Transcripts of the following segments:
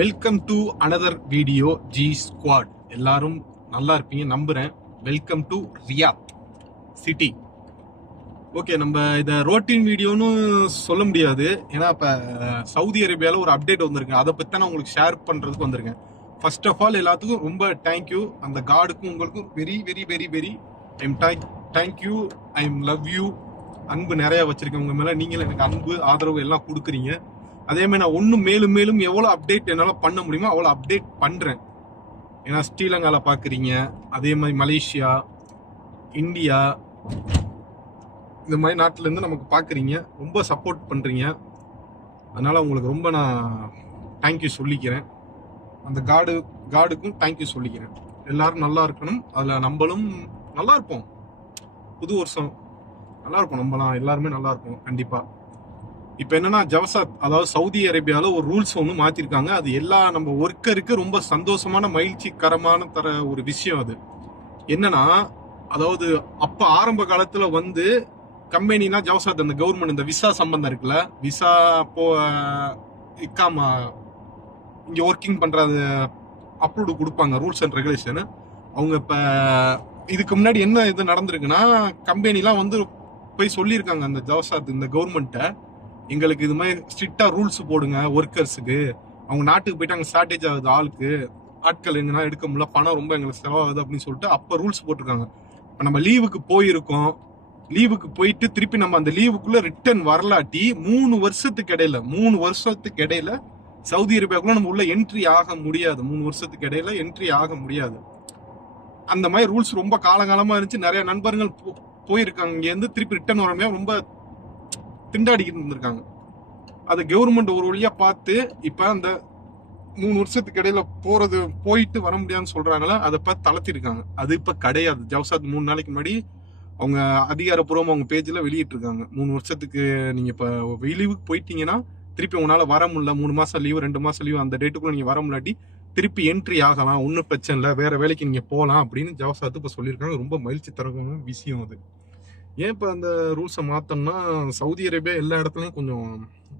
Welcome to another video G squad. எல்லாரும் நல்லா இருப்பீங்க நம்புறேன். Welcome to Riyadh city. Okay, நம்ம இதை ரோட்டீன் வீடியோன்னு சொல்ல முடியாது. ஏன்னா இப்போ சவுதி அரேபியாவில் ஒரு அப்டேட் வந்திருக்கு. அதை பற்றி நான் உங்களுக்கு ஷேர் பண்ணுறதுக்கு வந்திருக்கேன். ஃபர்ஸ்ட் ஆஃப் ஆல் எல்லாத்துக்கும் ரொம்ப தேங்க்யூ. அந்த காடுக்கும் உங்களுக்கும் very very very very I'm thank you. I am love you. அன்பு நிறையா வச்சுருக்கேன் உங்கள் மேலே. நீங்களும் எனக்கு அன்பு ஆதரவு எல்லாம் கொடுக்குறீங்க. அதே மாதிரி நான் ஒன்றும் மேலும் மேலும் எவ்வளோ அப்டேட் என்னால் பண்ண முடியுமோ அவ்வளோ அப்டேட் பண்ணுறேன். ஏன்னா ஸ்ரீலங்காவில் பார்க்குறீங்க, அதே மாதிரி மலேசியா, இந்தியா, இந்த மாதிரி நாட்டிலேருந்து நமக்கு பார்க்குறீங்க, ரொம்ப சப்போர்ட் பண்ணுறீங்க. அதனால் உங்களுக்கு ரொம்ப நான் தேங்க்யூ சொல்லிக்கிறேன். அந்த காடுக்கும் தேங்க்யூ சொல்லிக்கிறேன். எல்லாரும் நல்லா இருக்கணும், அதில் நம்மளும் நல்லா இருப்போம். புது வருஷம் நல்லா இருக்கும், நம்மலாம் எல்லாருமே நல்லா இருப்போம் கண்டிப்பாக. இப்போ என்னன்னா ஜவசாத், அதாவது சவுதி அரேபியாவில் ஒரு ரூல்ஸ் ஒன்று மாற்றிருக்காங்க. அது எல்லா நம்ம ஒர்க்கருக்கு ரொம்ப சந்தோஷமான மகிழ்ச்சிகரமான தர ஒரு விஷயம். அது என்னன்னா, அதாவது அப்போ ஆரம்ப காலத்தில் வந்து கம்பெனினா ஜவசாத், அந்த கவர்மெண்ட் இந்த விசா சம்பந்தம் இருக்குல்ல, விசா போ இக்காமா இங்கே ஒர்க்கிங் பண்ணுறது அப்ரூவ்டு கொடுப்பாங்க, ரூல்ஸ் அண்ட் ரெகுலேஷன். அவங்க இப்போ இதுக்கு முன்னாடி என்ன இது நடந்திருக்குன்னா, கம்பெனிலாம் வந்து போய் சொல்லியிருக்காங்க அந்த ஜவசாத் இந்த கவர்மெண்ட்டை, எங்களுக்கு இது மாதிரி ஸ்ட்ரிக்டா ரூல்ஸ் போடுங்க ஒர்க்கர்ஸுக்கு. அவங்க நாட்டுக்கு போயிட்டு அங்கே ஷார்டேஜ் ஆகுது, ஆட்கள் எங்கன்னா எடுக்க முடியல, பணம் ரொம்ப எங்களுக்கு செலவாகுது அப்படின்னு சொல்லிட்டு அப்போ ரூல்ஸ் போட்டிருக்காங்க. இப்போ நம்ம லீவுக்கு போயிருக்கோம், லீவுக்கு போயிட்டு திருப்பி நம்ம அந்த லீவுக்குள்ள ரிட்டர்ன் வரலாட்டி 3 வருஷத்துக்கு இடையில சவுதி அரேபியாக்குள்ள நம்ம உள்ள என்ட்ரி ஆக முடியாது. 3 வருஷத்துக்கு இடையில என்ட்ரி ஆக முடியாது. அந்த மாதிரி ரூல்ஸ் ரொம்ப காலகாலமா இருந்துச்சு. நிறைய நண்பர்கள் போயிருக்காங்க, இங்கேருந்து திருப்பி ரிட்டர்ன் வர முடியாது, ரொம்ப திண்டாடிக்கிட்டு இருந்திருக்காங்க. அதை கவர்மெண்ட் ஒரு வழியா பார்த்து இப்ப அந்த 3 வருஷத்துக்கு இடையில போயிட்டு வர முடியாதுன்னு சொல்றாங்களா, அதை பார்த்து தளர்த்திருக்காங்க. அது இப்ப கிடையாது. ஜவசாத் 3 நாளைக்கு முன்னாடி அவங்க அதிகாரப்பூர்வமா அவங்க பேஜ்ல வெளியிட்டு இருக்காங்க. 3 வருஷத்துக்கு நீங்க இப்ப லீவுக்கு போயிட்டீங்கன்னா திருப்பி உங்களால வர முடியல, 3 மாசம் லீவு 2 மாசம் லீவு அந்த டேட்டுக்குள்ள நீங்க வர முடியாட்டி திருப்பி என்ட்ரி ஆகலாம், ஒன்னும் பிரச்சனை இல்லை, வேற வேலைக்கு நீங்க போகலாம் அப்படின்னு ஜவசாத் இப்ப சொல்லியிருக்காங்க. ரொம்ப மகிழ்ச்சி தரமான விஷயம் அது. ஏன் இப்போ அந்த ரூல்ஸை மாற்றோம்னா, சவுதி அரேபியா எல்லா இடத்துலையும் கொஞ்சம்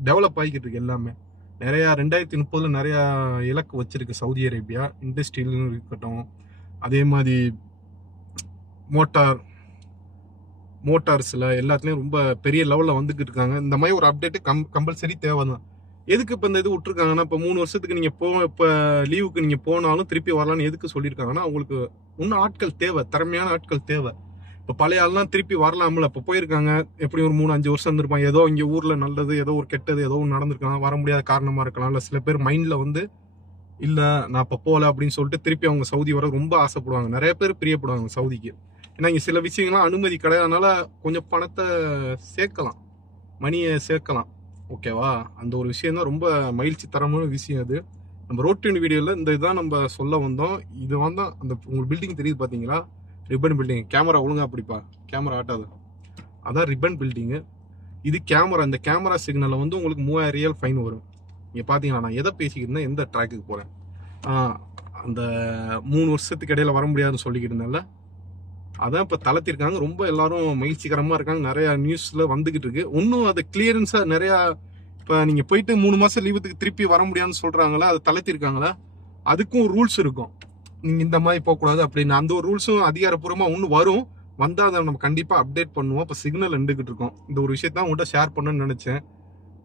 டெவலப் ஆகிக்கிட்டு இருக்கு. எல்லாமே நிறையா 2030 நிறையா இலக்கு வச்சிருக்கு சவுதி அரேபியா. இண்டஸ்ட்ரியிலும் இருக்கட்டும், அதே மாதிரி மோட்டார்ஸில் எல்லாத்துலேயும் ரொம்ப பெரிய லெவலில் வந்துக்கிட்டு இருக்காங்க. இந்த மாதிரி ஒரு அப்டேட்டு கம்பல்சரி தேவை தான். எதுக்கு இப்போ இந்த இது விட்டுருக்காங்கன்னா, இப்போ 3 வருஷத்துக்கு நீங்கள் இப்போ லீவுக்கு நீங்கள் போனாலும் திருப்பி வரலான்னு எதுக்கு சொல்லியிருக்காங்கன்னா, உங்களுக்கு இன்னும் ஆட்கள் தேவை, திறமையான ஆட்கள் தேவை. இப்போ பழைய ஆள்லாம் திருப்பி வரலாம்ல. இப்போ போயிருக்காங்க, எப்படி ஒரு 3-5 வருஷம் இருந்திருப்பாங்க. ஏதோ இங்கே ஊரில் நல்லது, ஏதோ ஒரு கெட்டது, ஏதோ ஒன்று நடந்திருக்காங்க, வர முடியாத காரணமாக இருக்கலாம். இல்லை சில பேர் மைண்டில் வந்து இல்லை நான் இப்போ போகல அப்படின்னு சொல்லிட்டு திருப்பி அவங்க சவுதி வர ரொம்ப ஆசைப்படுவாங்க. நிறைய பேர் பிரியப்படுவாங்க சவுதிக்கு. ஏன்னா இங்கே சில விஷயங்கள்லாம் அனுமதி கிடையாதுனால கொஞ்சம் பணத்தை சேர்க்கலாம், மணியை சேர்க்கலாம். ஓகேவா? அந்த ஒரு விஷயம் தான் ரொம்ப மகிழ்ச்சி தரமான விஷயம். அது நம்ம ரோட்டின் வீடியோவில் இந்த இதுதான் நம்ம சொல்ல வந்தோம். இது வந்தால் அந்த உங்களுக்கு பில்டிங் தெரியுது பார்த்தீங்களா, ரிப்பன் பில்டிங். கேமரா ஒழுங்கா பிடிப்பா, கேமரா ஆட்டாது. அதான் ரிப்பன் பில்டிங்கு. இது கேமரா. இந்த கேமரா சிக்னலில் வந்து உங்களுக்கு 3000 ரியால் ஃபைன் வரும். நீங்கள் பார்த்தீங்கன்னா நான் எதை பேசிக்கிட்டு எந்த ட்ராக்குக்கு போகிறேன், அந்த 3 வருஷத்துக்கு இடையில வர முடியாதுன்னு சொல்லிக்கிட்டு இருந்தேன்ல, அதான் இப்போ தளர்த்திருக்காங்க. ரொம்ப எல்லாரும் மகிழ்ச்சிகரமாக இருக்காங்க. நிறையா நியூஸில் வந்துக்கிட்டு இருக்கு. இன்னும் அது கிளியரன்ஸாக நிறையா. இப்போ நீங்கள் போயிட்டு 3 மாதம் லீவுக்கு திருப்பி வர முடியாதுன்னு சொல்கிறாங்களா, அதை தளர்த்திருக்காங்களா, அதுக்கும் ரூல்ஸ் இருக்கும். நீங்கள் இந்த மாதிரி போகக்கூடாது அப்படின்னு அந்த ஒரு ரூல்ஸும் அதிகாரப்பூர்வமாக ஒன்று வரும். வந்தால் அதை நம்ம கண்டிப்பாக அப்டேட் பண்ணுவோம். இப்போ சிக்னல் நின்றுக்கிட்டு இருக்கோம். இந்த ஒரு விஷயத்தான் உங்கள்கிட்ட ஷேர் பண்ணணும்னு நினச்சேன்.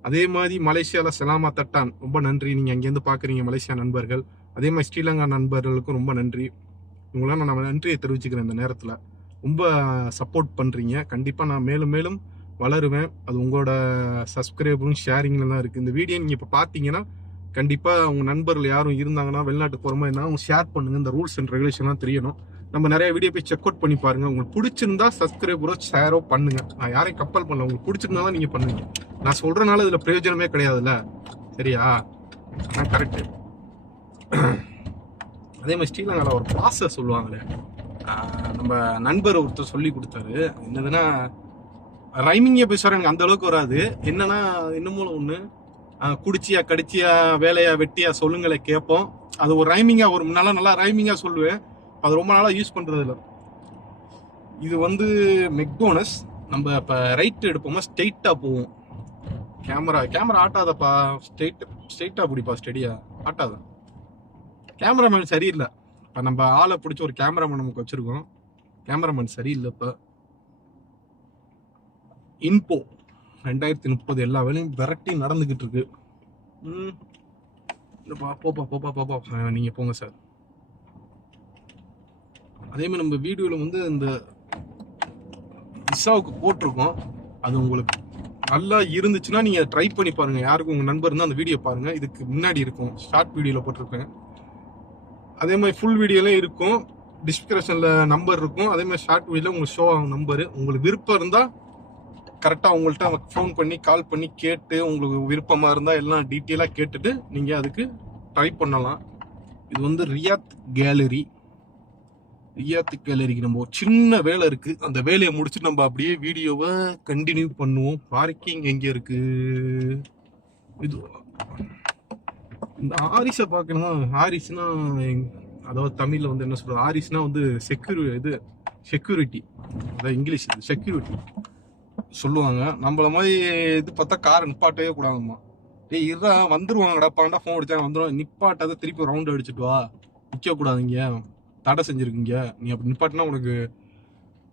அதே மாதிரி மலேசியாவில் செலாமா தட்டான், ரொம்ப நன்றி. நீங்கள் அங்கேருந்து பார்க்குறீங்க மலேசியா நண்பர்கள். அதே மாதிரி ஸ்ரீலங்கா நண்பர்களுக்கும் ரொம்ப நன்றி. உங்களால் நான் நன்றியை தெரிவிச்சுக்கிறேன். இந்த நேரத்தில் ரொம்ப சப்போர்ட் பண்ணுறீங்க. கண்டிப்பாக நான் மேலும் மேலும் வளருவேன். அது உங்களோட சப்ஸ்கிரைபரும் ஷேரிங்கில் தான் இருக்குது. இந்த வீடியோ நீங்கள் இப்போ பார்த்தீங்கன்னா கண்டிப்பாக உங்கள் நண்பர்கள் யாரும் இருந்தாங்கன்னா வெளிநாட்டுக்கு போகிற மாதிரி இருந்தால் அவங்க ஷேர் பண்ணுங்கள். இந்த ரூல்ஸ் அண்ட் ரெகுலேஷன்லாம் தெரியணும். நம்ம நிறைய வீடியோ போய் செக் அவுட் பண்ணி பாருங்கள். உங்களுக்கு பிடிச்சிருந்தா சப்ஸ்கிரைபரோ ஷேரோ பண்ணுங்கள். நான் யாரையும் கப்பல் பண்ணல. உங்களுக்கு பிடிச்சிருந்தா தான் நீங்கள் பண்ணுங்க. நான் சொல்கிறனால இதில் பிரயோஜனமே கிடையாதுல்ல, சரியா? அதான் கரெக்டு. அதே மாதிரி ஸ்ரீலங்காவில் ஒரு ப்ராசஸ் சொல்லுவாங்களே, நம்ம நண்பர் ஒருத்தர் சொல்லி கொடுத்தாரு. என்னதுன்னா, ரைமிங்கே பேசுவார், எனக்கு அந்த அளவுக்கு வராது. என்னன்னா இன்னமும் ஒன்று, குடிச்சியா கடிச்சியா வேலையா வெட்டியா சொல்லுங்களை கேட்போம். அது ஒரு ரைமிங்கா, ஒரு நல்லா ரைமிங்கா சொல்லுவேன். அது ரொம்ப நாளாக யூஸ் பண்றது இல்லை. இது வந்து மெக்டோனஸ். நம்ம இப்போ ரைட் எடுப்போமா ஸ்ட்ரெயிட்டாக போவோம், கேமரா ஆட்டாதப்பா. ஸ்ட்ரெயிட்டா பிடிப்பா, ஸ்டெடியா ஆட்டாத. கேமராமேன் சரியில்லை. இப்போ நம்ம ஆளை பிடிச்சி ஒரு கேமராமேன் நமக்கு வச்சிருக்கோம். கேமராமேன் சரியில்லை. இப்போ இன்போ 2030 எல்லா வேலையும் விரட்டி நடந்துகிட்டு இருக்கு. போப்பா நீங்க போங்க சார். அதே மாதிரி நம்ம வீடியோல வந்து இந்த விசாவுக்கு போட்டிருக்கோம். அது உங்களுக்கு நல்லா இருந்துச்சுன்னா நீங்க ட்ரை பண்ணி பாருங்க. யாருக்கும் உங்க நண்பர் இருந்தா அந்த வீடியோ பாருங்க. இதுக்கு முன்னாடி இருக்கும், ஷார்ட் வீடியோல போட்டிருப்பேன். அதே மாதிரி ஃபுல் வீடியோலாம் இருக்கும். டிஸ்கிரிப்ஷன்ல நம்பர் இருக்கும். அதே மாதிரி ஷார்ட் வீடியோல உங்களுக்கு ஷோ ஆகும் நம்பரு. உங்களுக்கு விருப்பம் இருந்தா கரெக்டா உங்கள்கிட்ட ஃபோன் பண்ணி கால் பண்ணி கேட்டு, உங்களுக்கு விருப்பமா இருந்தா எல்லாம் டீட்டெயிலா கேட்டுட்டு நீங்க அதுக்கு ட்ரை பண்ணலாம். இது வந்து ரியாத் கேலரிக்கு நம்ம ஒரு சின்ன வேலை இருக்கு. அந்த வேலையை முடிச்சுட்டு நம்ம அப்படியே வீடியோவை கண்டினியூ பண்ணுவோம். பார்க்கிங் எங்க இருக்கு? இது இந்த ஆரிஸை பார்க்கணும். ஆரிஸ்னா அதாவது தமிழ்ல வந்து என்ன சொல்றது, ஆரிஸ்னா வந்து செக்யூரிட்டி. அதாவது இங்கிலீஷ் செக்யூரிட்டி சொல்லுவாங்க. நம்மள மாதிரி இது பார்த்தா காரை நிப்பாட்டவே கூடாதுமா. டேய் இருடா, வந்துருவாங்கடா, பாண்டா ஃபோன் அடிச்சாங்க வந்துடும், நிப்பாட்டாத, திருப்பி ரவுண்ட் அடிச்சுட்டு வா, நிற்க கூடாதுங்க, தடை செஞ்சிருக்கீங்க, நீ அப்படி நிப்பாட்டினா உனக்கு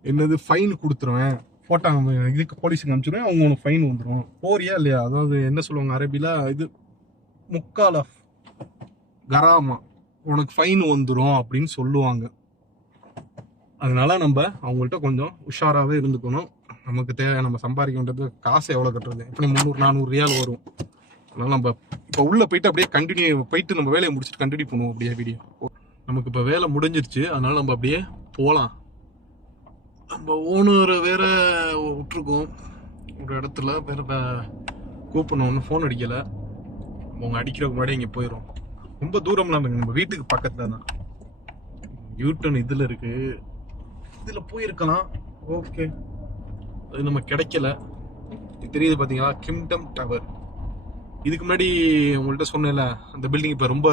என்னது ஃபைன் கொடுத்துருவேன், போட்டா இதுக்கு போலீஸுக்கு அனுப்பிச்சிடுவேன், அவங்க உனக்கு ஃபைன் வந்துடும், போறியா இல்லையா? அதாவது என்ன சொல்லுவாங்க அரபில, இது முக்கால் ஆஃப் கராமா, உனக்கு ஃபைன் வந்துடும் அப்படின்னு சொல்லுவாங்க. அதனால நம்ம அவங்கள்ட்ட கொஞ்சம் உஷாராகவே இருந்துக்கணும். நமக்கு தேவை, நம்ம சம்பாதிக்க வேண்டியது காசு எவ்வளோ கட்டுறது, எப்படி 300-400 ரியால் வரும். அதனால நம்ம இப்போ உள்ள போயிட்டு அப்படியே கண்டினியூ போயிட்டு நம்ம வேலையை முடிச்சுட்டு கண்டினியூ பண்ணுவோம் அப்படியே வீடியோ. நமக்கு இப்போ வேலை முடிஞ்சிருச்சு, அதனால நம்ம அப்படியே போகலாம். நம்ம ஓனர் வேற விட்டுருக்கோம் ஒரு இடத்துல, வேற கூப்பிடணும்னு ஃபோன் அடிக்கலை. அவங்க அடிக்கிறதுக்கு முன்னாடி இங்கே போயிடும். ரொம்ப தூரம்லாம் இல்லைங்க, நம்ம வீட்டுக்கு பக்கத்தில் தான். யூட்டன் இதில் இருக்கு, இதில் போயிருக்கலாம். ஓகே, அது நம்ம கிடைக்கல. தெரியுது பார்த்தீங்களா, கிங்டம் டவர். இதுக்கு முன்னாடி உங்கள்கிட்ட சொன்னேன்ல, அந்த பில்டிங் இப்போ ரொம்ப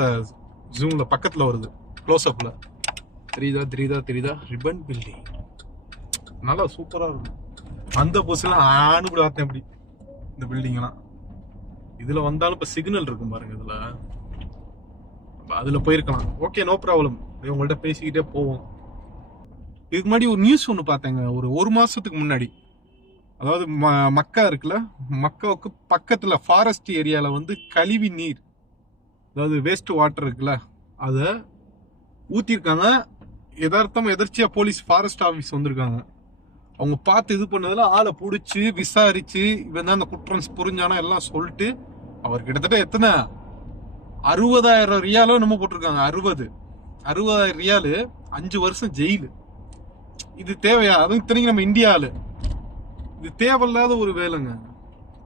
ஜூம்ல பக்கத்தில் வருது, க்ளோஸ்அப்ல தெரியுதா? ரிப்பன் பில்டிங் நல்லா சூப்பராக இருக்கும். அந்த பொசிலாம் ஆணு கூட பார்த்தேன் அப்படி இந்த பில்டிங்லாம். இதில் வந்தாலும் இப்போ சிக்னல் இருக்கும் பாருங்க, இதில் அதில் போயிருக்கலாம். ஓகே, நோ ப்ராப்ளம், உங்கள்கிட்ட பேசிக்கிட்டே போவோம். இதுக்கு முன்னாடி ஒரு நியூஸ் ஒன்று பார்த்தேங்க, ஒரு மாதத்துக்கு முன்னாடி. அதாவது மக்கா இருக்குல்ல, மக்காவுக்கு பக்கத்துல ஃபாரஸ்ட் ஏரியால வந்து கழிவு நீர், அதாவது வேஸ்ட் வாட்டர் இருக்குல்ல, அதை ஊத்திருக்காங்க. எதர்ச்சியா போலீஸ் ஃபாரஸ்ட் ஆஃபீஸ் வந்திருக்காங்க. அவங்க பார்த்து இது பண்ணதுல ஆளை பிடிச்சி விசாரிச்சு, இவன் தான் அந்த குற்றம் புரிஞ்சானா எல்லாம் சொல்லிட்டு, அவர் கிட்டத்தட்ட எத்தனை 60,000 ரியாலோ நம்ம போட்டிருக்காங்க. 60,000 ரியாலு, 5 வருஷம் ஜெயிலு. இது தேவையா? அதுவும் தெரியும், நம்ம இந்தியாவில் இது தேவையில்லாத ஒரு வேலைங்க.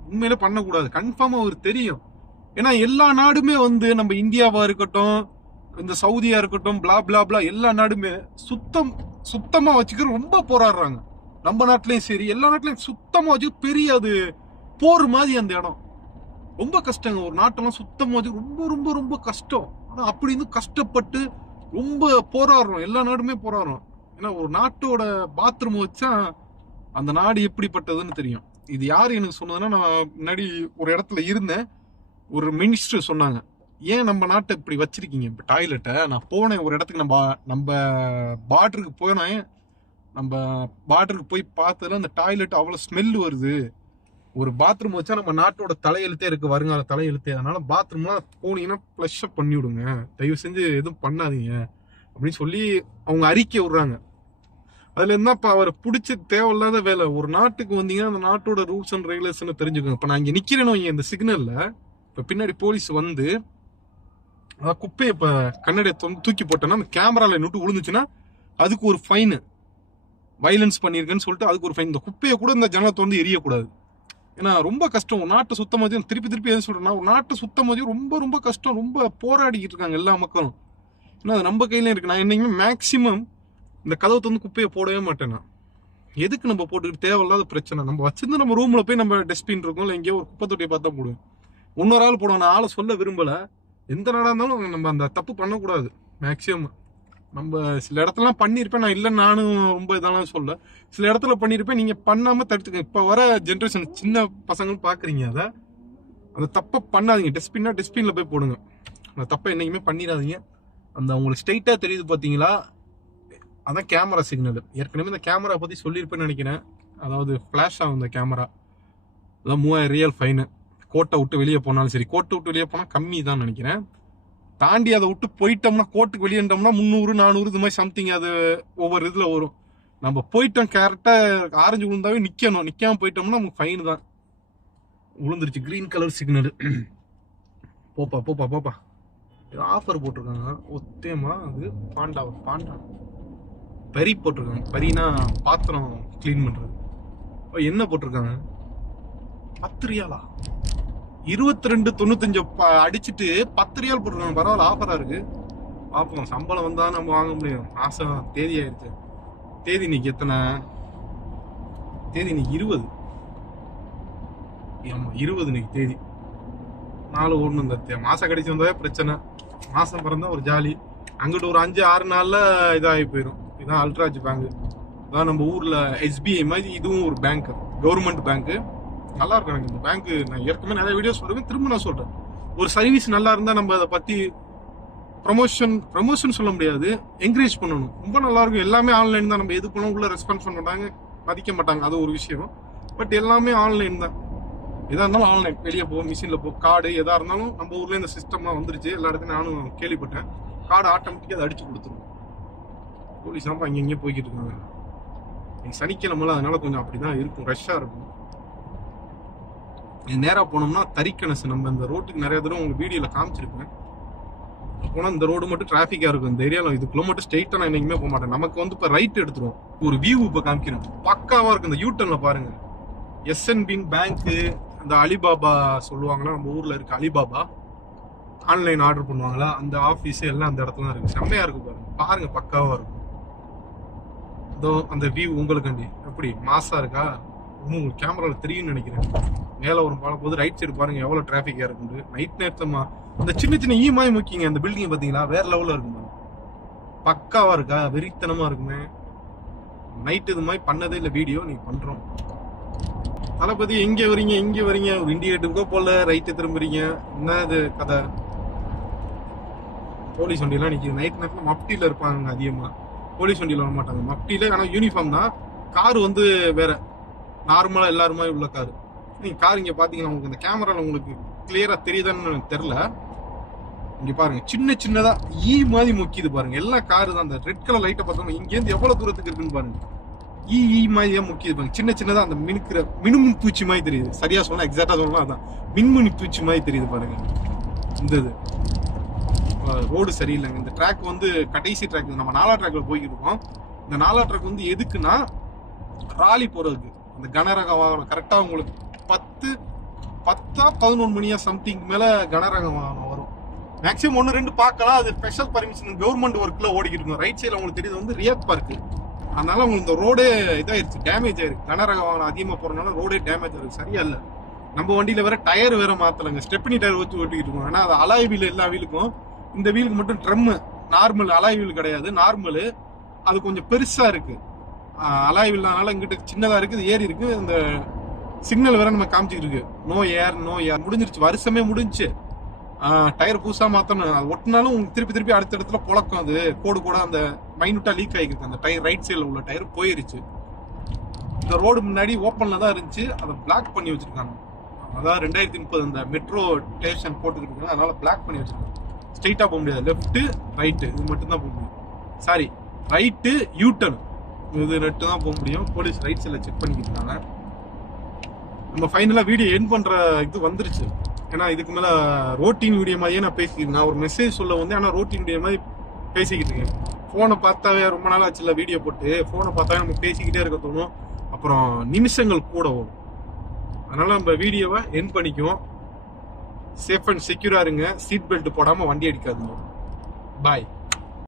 உண்மையில பண்ணக்கூடாது, கன்ஃபார்மா அவர் தெரியும். ஏன்னா எல்லா நாடுமே வந்து, நம்ம இந்தியாவா இருக்கட்டும், இந்த சவுதியா இருக்கட்டும், பிளா பிளா பிளா, எல்லா நாடுமே சுத்தமா வச்சுக்கிற ரொம்ப போராடுறாங்க. நம்ம நாட்டிலயும் சரி, எல்லா நாட்டிலையும் சுத்தமா வச்சு பெரிய அது போர் மாதிரி அந்த இடம். ரொம்ப கஷ்டங்க, ஒரு நாட்டெல்லாம் சுத்தமா வச்சு ரொம்ப ரொம்ப ரொம்ப கஷ்டம். ஆனா அப்படி இருந்து கஷ்டப்பட்டு ரொம்ப போராடுறோம், எல்லா நாடுமே போராடுறோம். ஏன்னா ஒரு நாட்டோட பாத்ரூம் வச்சா அந்த நாடு எப்படிப்பட்டதுன்னு தெரியும். இது யாரு எனக்கு சொன்னதுன்னா, நான் முன்னாடி ஒரு இடத்துல இருந்தேன், ஒரு மினிஸ்டர் சொன்னாங்க, ஏன் நம்ம நாட்டை இப்படி வச்சிருக்கீங்க இப்போ டாய்லெட்டை. நான் போனேன் ஒரு இடத்துக்கு, நம்ம பார்டருக்கு போனேன், நம்ம பார்டருக்கு போய் பார்த்ததுல அந்த டாய்லெட் அவ்வளோ ஸ்மெல் வருது. ஒரு பாத்ரூம் வச்சா நம்ம நாட்டோட தலையெழுத்தே இருக்கு, வருங்கால தலையெழுத்தே. அதனால பாத்ரூம்லாம் போனீங்கன்னா ஃப்ளஷ் அப் பண்ணி விடுங்க, தயவு செஞ்சு எதுவும் பண்ணாதீங்க அப்படின்னு சொல்லி அவங்க அறிக்கை விடுறாங்க. அதுல என்னப்பா அவரை பிடிச்ச தேவையில்லாத வேலை. ஒரு நாட்டுக்கு வந்தீங்கன்னா அந்த நாட்டோட ரூல்ஸ் அண்ட் ரெகுலேஷன் தெரிஞ்சுக்கோங்க. இப்ப நான் இங்க நிக்கிறேனோ இந்த சிக்னல்ல, இப்ப பின்னாடி போலீஸ் வந்து குப்பையை இப்ப கண்ணாடியை தூக்கி போட்டேன்னா அந்த கேமரால நுட்டு விழுந்துச்சுன்னா அதுக்கு ஒரு ஃபைனு, வயலன்ஸ் பண்ணிருக்கேன்னு சொல்லிட்டு அதுக்கு ஒரு ஃபைன். இந்த குப்பையை கூட இந்த ஜனத்தை வந்து எரியக்கூடாது. ஏன்னா ரொம்ப கஷ்டம் ஒரு நாட்டை சுத்தம் வச்சு. திருப்பி எது சொல்றேன்னா, ஒரு நாட்டை சுத்தம் வச்சு ரொம்ப ரொம்ப கஷ்டம், ரொம்ப போராடிக்கிட்டு இருக்காங்க எல்லா மக்களும். ஏன்னா அது நம்ம கையில இருக்கு. நான் என்னைக்குமே மேக்சிமம் இந்த கதவை வந்து குப்பையை போடவே மாட்டேன். எதுக்கு நம்ம போட்டுக்கிட்டு, தேவையில்லாத பிரச்சனை. நம்ம வச்சிருந்து நம்ம ரூம்ல போய் நம்ம டஸ்ட்பின் இருக்கும், இல்லை எங்கேயோ ஒரு குப்பை தொட்டியை பார்த்தா போடுவேன். இன்னொரு ஆள் போடுவோம். நான் ஆளை சொல்ல விரும்பல, எந்த நாடா இருந்தாலும் நம்ம அந்த தப்பு பண்ணக்கூடாது. மேக்சிமம் நம்ம சில இடத்துலலாம் பண்ணியிருப்பேன், நான் இல்லை நானும் ரொம்ப இதெல்லாம் சொல்ல, சில இடத்துல பண்ணியிருப்பேன். நீங்க பண்ணாம தடுத்துக்க. இப்ப வர ஜென்ரேஷன் சின்ன பசங்களும் பாக்குறீங்க, அதை அந்த தப்பை பண்ணாதீங்க. டஸ்ட்பின்ல போய் போடுங்க. அந்த தப்பை என்னைக்குமே பண்ணிடாதீங்க. அந்த உங்களுக்கு ஸ்ட்ரைட்டாக தெரியுது பார்த்தீங்களா, அதான் கேமரா சிக்னல். ஏற்கனவே இந்த கேமரா பற்றி சொல்லியிருப்பேன்னு நினைக்கிறேன். அதாவது ஃப்ளாஷ் ஆகும் இந்த கேமரா. அதான் 3000 ரியல் ஃபைனு. கோட்டை விட்டு வெளியே போனாலும் சரி. கோட்டை விட்டு வெளியே போனால் கம்மி தான் நினைக்கிறேன். தாண்டி அதை விட்டு போயிட்டோம்னா, கோட்டுக்கு வெளியேட்டோம்னா 300 400 இது மாதிரி சம்திங் அது ஒவ்வொரு இதில் வரும். நம்ம போயிட்டோம் கரெக்டாக ஆரஞ்சு விழுந்தாவே நிற்கணும். நிற்காம போயிட்டோம்னா நமக்கு ஃபைன் தான். விழுந்துருச்சு கிரீன் கலர் சிக்னல். போப்பா ஆஃபர் போட்டிருக்காங்க. ஒத்தேமா அது பாண்டா பரி போட்டிருக்காங்க. பரினா பாத்திரம் கிளீன் பண்றது. என்ன போட்டிருக்காங்க? 10 ரியாலா? 22.95 அடிச்சுட்டு 10 ரியால் போட்டிருக்காங்க. பரவாயில்ல, ஆஃபரா இருக்கு. பார்ப்போம். சம்பளம் வந்தா நம்ம வாங்க முடியும். மாசம் தேதி ஆயிடுச்சு. தேதி இன்னைக்கு எத்தனை? தேதி இன்னைக்கு 20. ஆமா 20 இன்னைக்கு தேதி. 4 1 இந்த மாசம் கழிச்சு வந்தாவே பிரச்சனை. மாசம் பிறந்தா ஒரு ஜாலி. அங்கிட்டு ஒரு 5-6 நாள்ல இதாகி போயிடும். இதுதான் அல்ட்ராஜ் பேங்க். அதான் நம்ம ஊர்ல SBI மாதிரி இதுவும் ஒரு பேங்க், கவர்மெண்ட் பேங்க். நல்லா இருக்கும் எனக்கு இந்த பேங்க். நான் ஏற்கனவே நிறைய வீடியோ சொல்றேன், திரும்ப நான் சொல்றேன். ஒரு சர்வீஸ் நல்லா இருந்தா நம்ம அதை பத்தி ப்ரமோஷன் சொல்ல முடியாது, என்கரேஜ் பண்ணணும். ரொம்ப நல்லா இருக்கும். எல்லாமே ஆன்லைன் தான். நம்ம எது பண்ணோம் உள்ள ரெஸ்பான்ஸ் பண்ண மாட்டாங்க, மதிக்க மாட்டாங்க, அது ஒரு விஷயம். பட் எல்லாமே ஆன்லைன் தான். எதா இருந்தாலும் ஆன்லைன். வெளியே போ, மிஷின்ல போ, கார்டு எதா இருந்தாலும் நம்ம ஊர்ல இந்த சிஸ்டம்லாம் வந்துருச்சு. எல்லா இடத்துலையும் நானும் கேள்விப்பட்டேன். கார்டு ஆட்டோமேட்டிக்காக அதை அடிச்சு கொடுத்துரும். போலீஸ் தான் இங்கேயும் போய்கிட்டு இருக்காங்க. இன்னைக்கு சனிக்கிழமைல, அதனால கொஞ்சம் அப்படிதான் இருக்கும், ரஷ்ஷா இருக்கும். நேராக போனோம்னா தரிக்கணசு. நம்ம இந்த ரோட்டுக்கு நிறைய தடவை உங்களுக்கு வீடியோல காமிச்சிருக்கேன். போனால் இந்த ரோடு மட்டும் டிராஃபிக்காக இருக்கும். இந்த ஏரியாவில் இதுக்குள்ள மட்டும் ஸ்ட்ரெயிட்டாக நான் என்னைக்குமே போக மாட்டேன். நமக்கு வந்து இப்போ ரைட் எடுத்துருவோம். ஒரு வியூ இப்போ காமிக்கிறேன், பக்காவாக இருக்கும். இந்த யூட்டர்ல பாருங்க, SNB பேங்க்கு, இந்த அலிபாபா சொல்லுவாங்களா, நம்ம ஊர்ல இருக்கு அலிபாபா, ஆன்லைன் ஆர்டர் பண்ணுவாங்களா, அந்த ஆஃபீஸ் எல்லாம் அந்த இடத்துல தான் இருக்கு. செம்மையா இருக்கு பாருங்க, பக்காவா இருக்கும். இதோ அந்த வியூ உங்களுக்காண்டி எப்படி மாசா இருக்கா? உங்களுக்கு கேமரால தெரியும்னு நினைக்கிறேன். மேல ஒரு போது ரைட் சைடு பாருங்க எவ்வளவு டிராஃபிக்கா இருக்கு. நைட் நேரத்தமா இந்த சின்ன சின்ன ஈமாய் முக்கிங்க. அந்த பில்டிங் பாத்தீங்களா, வேற லெவல்ல இருக்குமா, பக்காவா இருக்கா, வெறித்தனமா இருக்குமே. நைட் இது மாதிரி பண்ணதே இல்லை வீடியோ, நீ பண்றோம். தளபதி எங்க வரீங்க ஒரு இண்டிகேட்டுக்கோ போல ரைட்டு திரும்புறீங்க, என்ன இது கதை? போலீஸ் வண்டியெல்லாம் நிற்கிது. நைட் நேரத்தில் மப்டியில் இருப்பாங்க அதிகமாக. போலீஸ் வண்டியில் வர மாட்டாங்க மப்டியில். ஆனால் யூனிஃபார்ம் தான். கார் வந்து வேற நார்மலாக எல்லாருமே உள்ள காரு. நீங்கள் கார் இங்கே பார்த்தீங்கன்னா உங்களுக்கு இந்த கேமராவில் உங்களுக்கு கிளியராக தெரியுதான்னு தெரில. இங்கே பாருங்க, சின்னதாக ஈ மாதிரி முக்கியது பாருங்க. எல்லா காரு தான். அந்த ரெட் கலர் லைட்டை பார்த்தோம்னா இங்கேருந்து எவ்வளோ தூரத்துக்கு இருக்குன்னு பாருங்க. ஈ மாதிரி தான் முக்கியது பாருங்க. சின்னதாக அந்த மினுமின் பூச்சி மாதிரி தெரியுது. சரியா சொன்னா, எக்ஸாக்டா சொல்லலாம், அதான் மின்மினி பூச்சி மாதிரி தெரியுது பாருங்க. இந்த இது ரோடு சரியில்லைங்க. இந்த ட்ராக் வந்து கடைசி ட்ராக். நம்ம 4 ட்ராக்ல போய்கிட்டு இருக்கோம். இந்த 4 ட்ராக் வந்து எதுக்குன்னா ராலி போறதுக்கு. அந்த கனரக வாகனம் கரெக்டா உங்களுக்கு 11 மணியா சம்திங் மேல கனரக வாகனம் வரும். மேக்ஸிமம் 1-2 பார்க்கலாம். அது ஸ்பெஷல் பர்மிஷன் கவர்மெண்ட் ஒர்க்ல ஓடிக்கிட்டு இருக்கும். ரைட் சைட்ல உங்களுக்கு தெரியுது வந்து ரியாத் பார்க். அதனால உங்களுக்கு இந்த ரோடே இதாயிருச்சு, டேமேஜ் ஆயிருக்கு. கனரக வாகனம் அதிகமா போறதுனால ரோடே டேமேஜ் ஆயிருக்கு. சரியா இல்லை. நம்ம வண்டியில வேற டயர் வேற மாத்தலங்க. ஸ்டெப்னி டயர் வச்சு ஓட்டிக்கிட்டு இருக்கோம். ஏன்னா அது அலாய் வீல் எல்லா வீலுக்கும். இந்த வீலுக்கு மட்டும் ட்ரம் நார்மல், அலாய் வீல் கிடையாது, நார்மல். அது கொஞ்சம் பெருசா இருக்கு. அலாய் வீல்னால இங்கிட்ட சின்னதா இருக்குது, ஏறி இருக்கு. இந்த சிக்னல் வேற நம்ம காமிச்சிட்டு இருக்கு, நோ ஏர் முடிஞ்சிருச்சு. வருஷமே முடிஞ்சு. டயர் புதுசா மாத்தணும். அது ஒட்டினாலும் உங்களுக்கு திருப்பி அடுத்த இடத்துல புழக்கம். அது கோடு கூட அந்த மைனூட்டா லீக் ஆகிருக்கு. அந்த டயர் ரைட் சைட்ல உள்ள டயர் போயிருச்சு. இந்த ரோடு முன்னாடி ஓப்பன்ல தான் இருந்துச்சு, அதை பிளாக் பண்ணி வச்சிருக்காங்க. அதாவது 2030 இந்த மெட்ரோ ஸ்டேஷன் போட்டுக்கிட்டு இருக்காங்க, அதனால பிளாக் பண்ணி வச்சிருக்காங்க. ஸ்ட்ரெயிட்டா போக முடியாது. லெஃப்ட் ரைட்டு இது மட்டும் தான் போக முடியும். சாரி, ரைட்டு யூட்டர்ன் இது நட்டு தான் போக முடியும். போலீஸ் ரைட் சைட்ல செக் பண்ணிக்கிட்டு இருக்காங்க. நம்ம ஃபைனலா வீடியோ எண்ட் பண்ற இது வந்துருச்சு. ஏன்னா இதுக்கு மேல ரோட்டீன் வீடியோ மாதிரியே நான் பேசிக்கிட்டு, நான் ஒரு மெசேஜ் சொல்ல வந்து, ஆனால் ரோட்டீன் வீடியோ மாதிரி பேசிக்கிட்டு இருக்கேன். ஃபோனை பார்த்தாவே ரொம்ப நாள் ஆச்சுல வீடியோ போட்டு, ஃபோனை பார்த்தாவே நம்ம பேசிக்கிட்டே இருக்க தோணும். அப்புறம் நிமிஷங்கள் கூட ஓடும். அதனால நம்ம வீடியோவை எண்ட் பண்ணிக்குவோம். சேஃப் அண்ட் செக்யூரா இருங்க. சீட் பெல்ட் போடாம வண்டி அடிக்காதுங்க. பாய்.